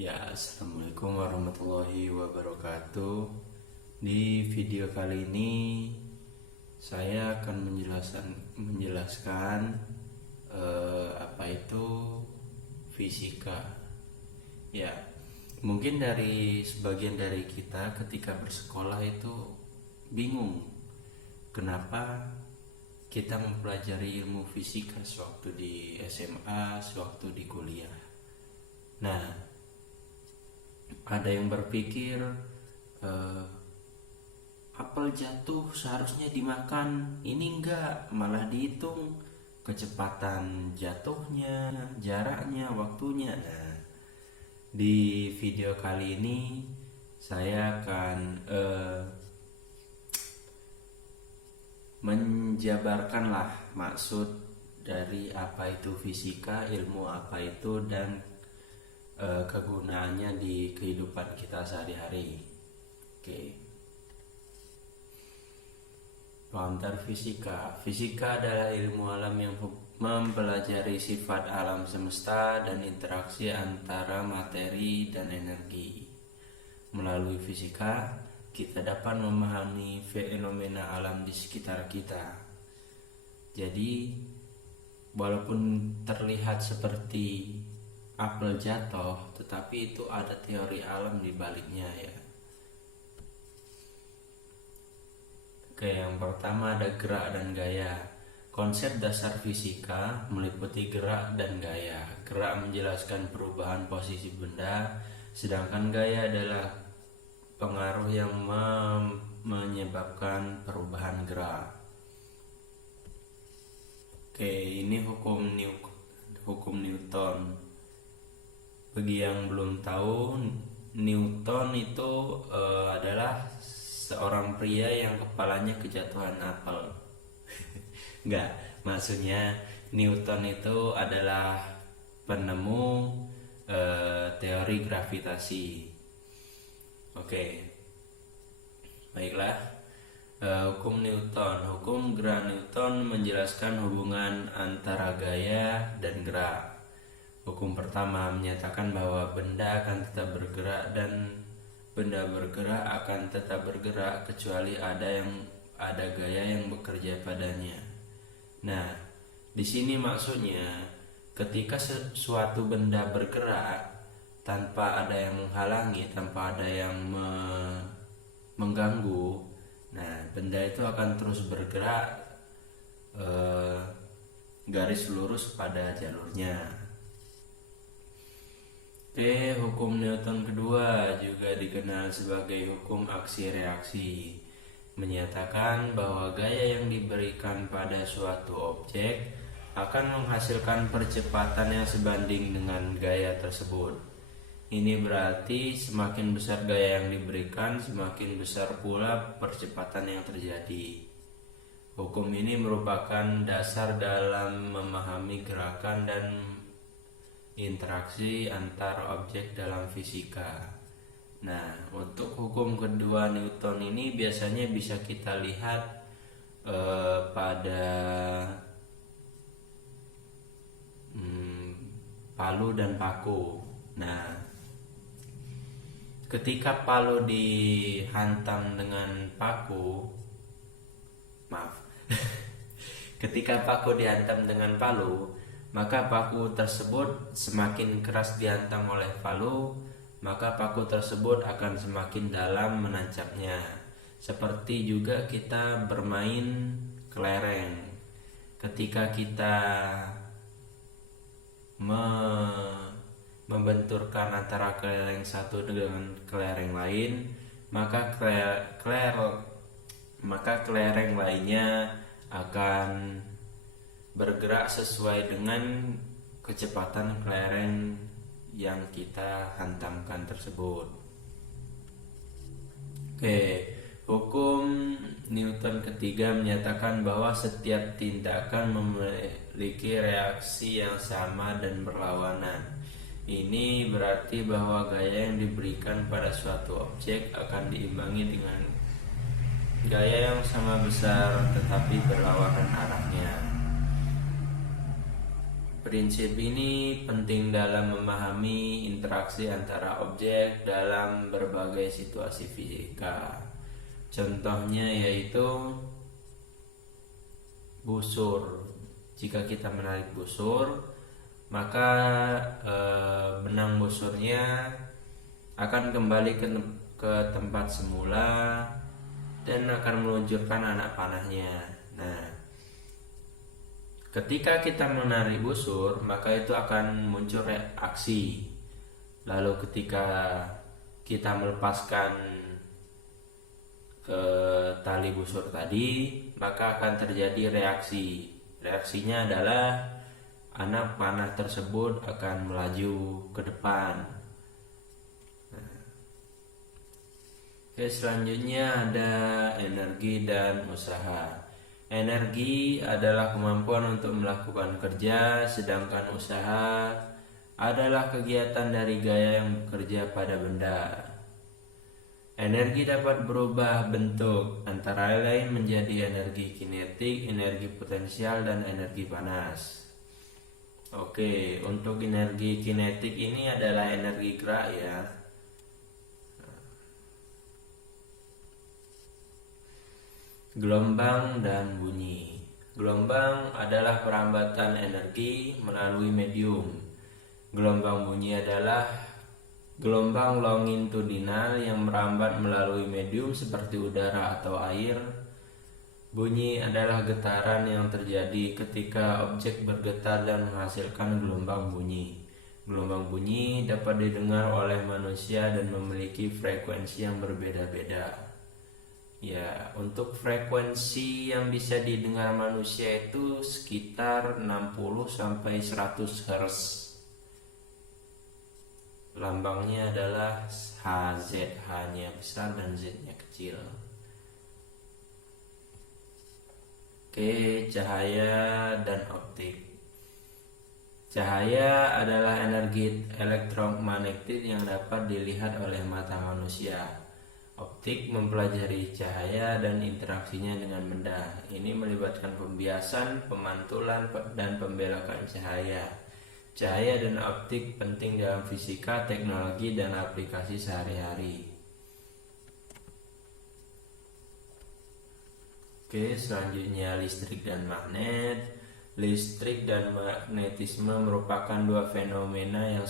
Ya, assalamualaikum warahmatullahi wabarakatuh. Di video kali ini saya akan menjelaskan apa itu fisika. Ya, mungkin dari sebagian dari kita ketika bersekolah itu bingung kenapa kita mempelajari ilmu fisika sewaktu di SMA, sewaktu di kuliah. Nah, ada yang berpikir eh, apel jatuh seharusnya dimakan, ini enggak, malah dihitung kecepatan jatuhnya, jaraknya, waktunya. Nah, di video kali ini saya akan menjabarkanlah maksud dari apa itu fisika, ilmu apa itu, dan kegunaannya di kehidupan kita sehari-hari. Oke. Pengantar fisika. Fisika adalah ilmu alam yang mempelajari sifat alam semesta dan interaksi antara materi dan energi. Melalui fisika, kita dapat memahami fenomena alam di sekitar kita. Jadi, walaupun terlihat seperti apel jatuh, tetapi itu ada teori alam di baliknya ya. Oke, yang pertama ada gerak dan gaya. Konsep dasar fisika meliputi gerak dan gaya. Gerak menjelaskan perubahan posisi benda, sedangkan gaya adalah pengaruh yang menyebabkan perubahan gerak. Oke, ini hukum Newton. Bagi yang belum tahu, Newton itu adalah seorang pria yang kepalanya kejatuhan apel. Enggak, maksudnya Newton itu adalah penemu teori gravitasi. Oke, baiklah. Hukum Newton. Hukum gerak Newton menjelaskan hubungan antara gaya dan gerak. Hukum pertama menyatakan bahwa benda akan tetap bergerak dan benda bergerak akan tetap bergerak kecuali ada gaya yang bekerja padanya. Nah, di sini maksudnya ketika suatu benda bergerak tanpa ada yang menghalangi, tanpa ada yang mengganggu, nah benda itu akan terus bergerak garis lurus pada jalurnya. Oke, hukum Newton kedua juga dikenal sebagai hukum aksi-reaksi. Menyatakan bahwa gaya yang diberikan pada suatu objek akan menghasilkan percepatan yang sebanding dengan gaya tersebut. Ini berarti semakin besar gaya yang diberikan, semakin besar pula percepatan yang terjadi. Hukum ini merupakan dasar dalam memahami gerakan dan interaksi antar objek dalam fisika. Nah, untuk hukum kedua Newton ini biasanya bisa kita lihat pada palu dan paku. Nah, ketika palu dihantam dengan paku, ketika paku dihantam dengan palu, maka paku tersebut semakin keras dihantam oleh palu, maka paku tersebut akan semakin dalam menancapnya. Seperti juga kita bermain kelereng. Ketika kita membenturkan antara kelereng satu dengan kelereng lain, maka kelereng lainnya akan bergerak sesuai dengan kecepatan kelereng yang kita hantamkan tersebut. Oke, hukum Newton ketiga menyatakan bahwa setiap tindakan memiliki reaksi yang sama dan berlawanan. Ini berarti bahwa gaya yang diberikan pada suatu objek akan diimbangi dengan gaya yang sama besar tetapi berlawanan arahnya. prinsip ini penting dalam memahami interaksi antara objek dalam berbagai situasi fisika. Contohnya yaitu busur. Jika kita menarik busur, maka benang busurnya akan kembali ke tempat semula dan akan meluncurkan anak panahnya. Nah, ketika kita menarik busur, maka itu akan muncul reaksi. Lalu ketika kita melepaskan tali busur tadi, maka akan terjadi reaksi. Reaksinya adalah anak panah tersebut akan melaju ke depan. Oke, selanjutnya ada energi dan usaha. Energi adalah kemampuan untuk melakukan kerja, sedangkan usaha adalah kegiatan dari gaya yang bekerja pada benda. Energi dapat berubah bentuk, antara lain menjadi energi kinetik, energi potensial, dan energi panas. Oke, untuk energi kinetik ini adalah energi gerak ya. Gelombang dan bunyi. Gelombang adalah perambatan energi melalui medium. Gelombang bunyi adalah gelombang longitudinal yang merambat melalui medium seperti udara atau air. Bunyi adalah getaran yang terjadi ketika objek bergetar dan menghasilkan gelombang bunyi. Gelombang bunyi dapat didengar oleh manusia dan memiliki frekuensi yang berbeda-beda. Ya, untuk frekuensi yang bisa didengar manusia itu sekitar 60 sampai 100 Hz. Lambangnya adalah HZ, H-nya besar dan Z-nya kecil. Oke, cahaya dan optik. Cahaya adalah energi elektromagnetik yang dapat dilihat oleh mata manusia. Optik mempelajari cahaya dan interaksinya dengan benda. Ini melibatkan pembiasan, pemantulan, dan pembelakan cahaya. Cahaya dan optik penting dalam fisika, teknologi, dan aplikasi sehari-hari. Oke, selanjutnya listrik dan magnet. Listrik dan magnetisme merupakan dua fenomena yang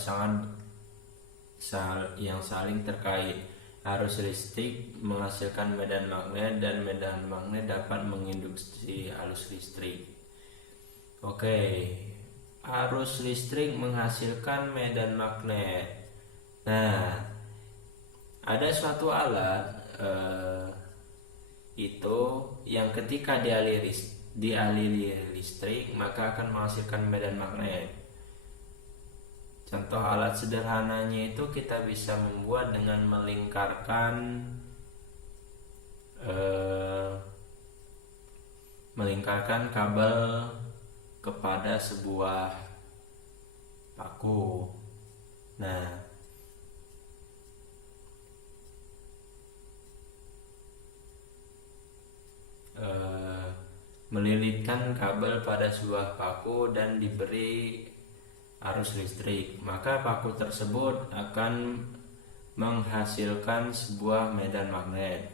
saling terkait. Arus listrik menghasilkan medan magnet dan medan magnet dapat menginduksi arus listrik. Oke, arus listrik menghasilkan medan magnet. Nah, ada suatu alat itu yang ketika dialiri listrik maka akan menghasilkan medan magnet. Contoh alat sederhananya itu kita bisa membuat dengan melingkarkan kabel kepada sebuah paku. Nah, melilitkan kabel pada sebuah paku dan diberi arus listrik, maka paku tersebut akan menghasilkan sebuah medan magnet.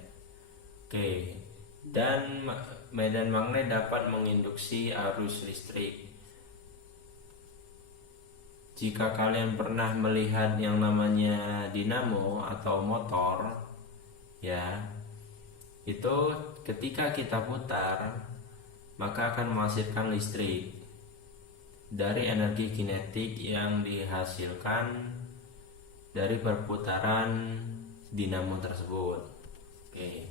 Oke, dan medan magnet dapat menginduksi arus listrik. Jika kalian pernah melihat yang namanya dinamo atau motor, ya, itu ketika kita putar maka akan menghasilkan listrik dari energi kinetik yang dihasilkan dari perputaran dinamo tersebut. Oke.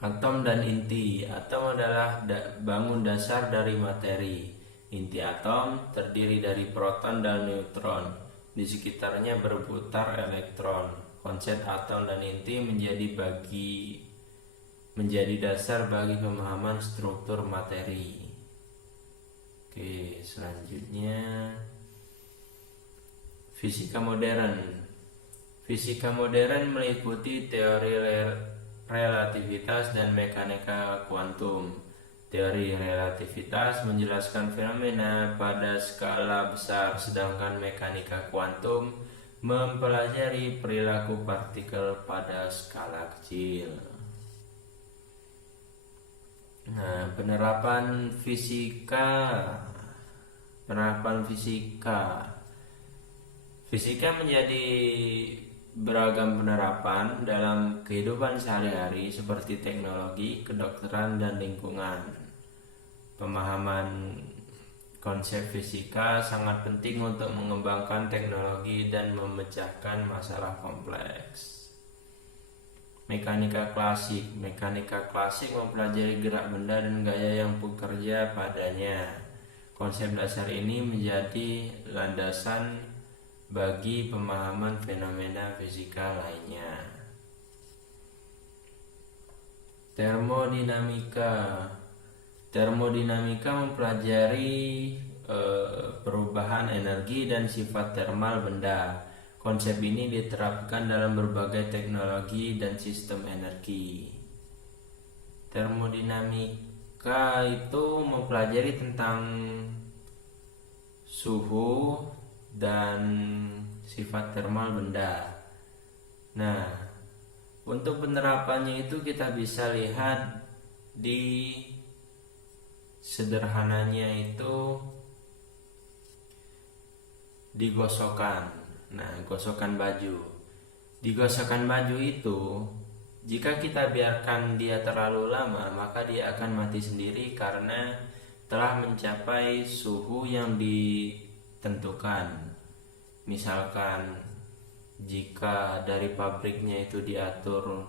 Atom dan inti. Atom adalah bangun dasar dari materi. Inti atom terdiri dari proton dan neutron. Di sekitarnya berputar elektron. Konsep atom dan inti menjadi dasar bagi pemahaman struktur materi. Oke, selanjutnya fisika modern. Fisika modern meliputi teori relativitas dan mekanika kuantum. Teori relativitas menjelaskan fenomena pada skala besar, sedangkan mekanika kuantum mempelajari perilaku partikel pada skala kecil. Nah, penerapan fisika. Fisika menjadi beragam penerapan dalam kehidupan sehari-hari seperti teknologi, kedokteran, dan lingkungan. Pemahaman konsep fisika sangat penting untuk mengembangkan teknologi dan memecahkan masalah kompleks. Mekanika klasik mempelajari gerak benda dan gaya yang bekerja padanya. Konsep dasar ini menjadi landasan bagi pemahaman fenomena fisika lainnya. Termodinamika mempelajari perubahan energi dan sifat termal benda. Konsep ini diterapkan dalam berbagai teknologi dan sistem energi. Termodinamika itu mempelajari tentang suhu dan sifat termal benda. Nah, untuk penerapannya itu kita bisa lihat di sederhananya itu digosokkan. Nah, gosokkan baju. Digosokkan baju itu jika kita biarkan dia terlalu lama, maka dia akan mati sendiri karena telah mencapai suhu yang ditentukan. Misalkan jika dari pabriknya itu diatur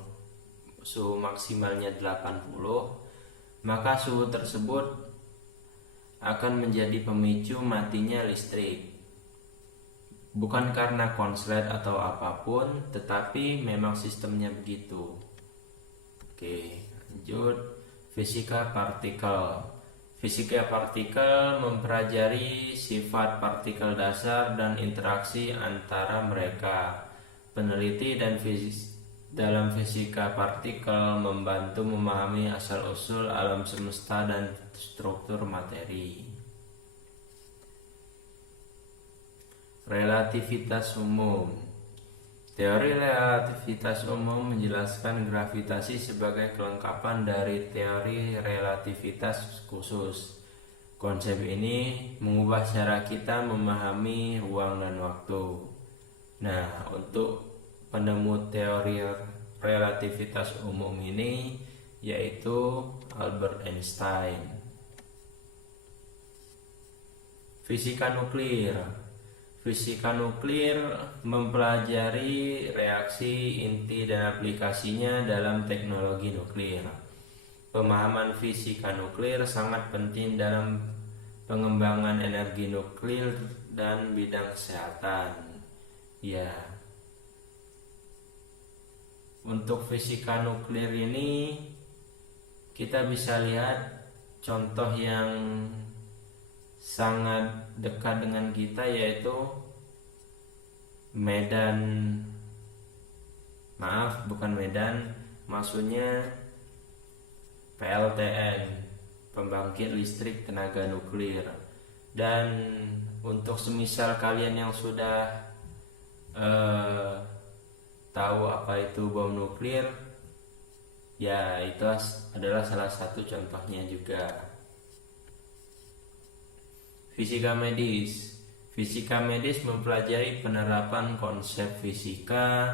suhu maksimalnya 80, maka suhu tersebut akan menjadi pemicu matinya listrik. Bukan karena konslet atau apapun, tetapi memang sistemnya begitu. Oke, lanjut. Fisika partikel. Fisika partikel mempelajari sifat partikel dasar dan interaksi antara mereka. Peneliti dan dalam fisika partikel membantu memahami asal-usul alam semesta dan struktur materi. Relativitas umum. Teori relativitas umum menjelaskan gravitasi sebagai kelengkapan dari teori relativitas khusus. Konsep ini mengubah cara kita memahami ruang dan waktu. Nah, untuk penemu teori relativitas umum ini yaitu Albert Einstein. Fisika nuklir. Fisika nuklir mempelajari reaksi inti dan aplikasinya dalam teknologi nuklir. Pemahaman fisika nuklir sangat penting dalam pengembangan energi nuklir dan bidang kesehatan. Ya. Untuk fisika nuklir ini kita bisa lihat contoh yang sangat dekat dengan kita, yaitu maksudnya PLTN, pembangkit listrik tenaga nuklir. Dan untuk semisal kalian yang sudah tahu apa itu bom nuklir, ya itu adalah salah satu contohnya juga. Fisika medis. Fisika medis mempelajari penerapan konsep fisika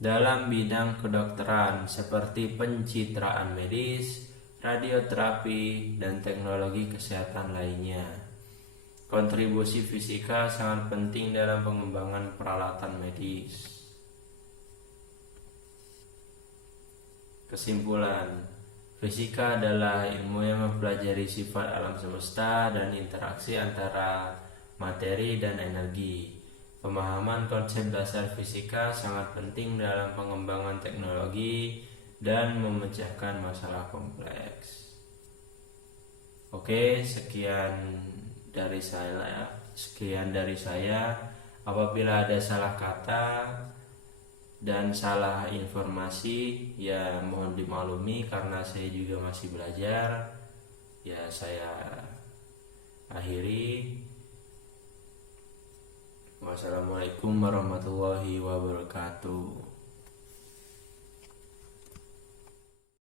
dalam bidang kedokteran seperti pencitraan medis, radioterapi, dan teknologi kesehatan lainnya. Kontribusi fisika sangat penting dalam pengembangan peralatan medis. Kesimpulan. Fisika adalah ilmu yang mempelajari sifat alam semesta dan interaksi antara materi dan energi. Pemahaman konsep dasar fisika sangat penting dalam pengembangan teknologi dan memecahkan masalah kompleks. Oke, sekian dari saya. Apabila ada salah kata dan salah informasi, ya mohon dimaklumi karena saya juga masih belajar. Ya saya akhiri. Wassalamualaikum warahmatullahi wabarakatuh.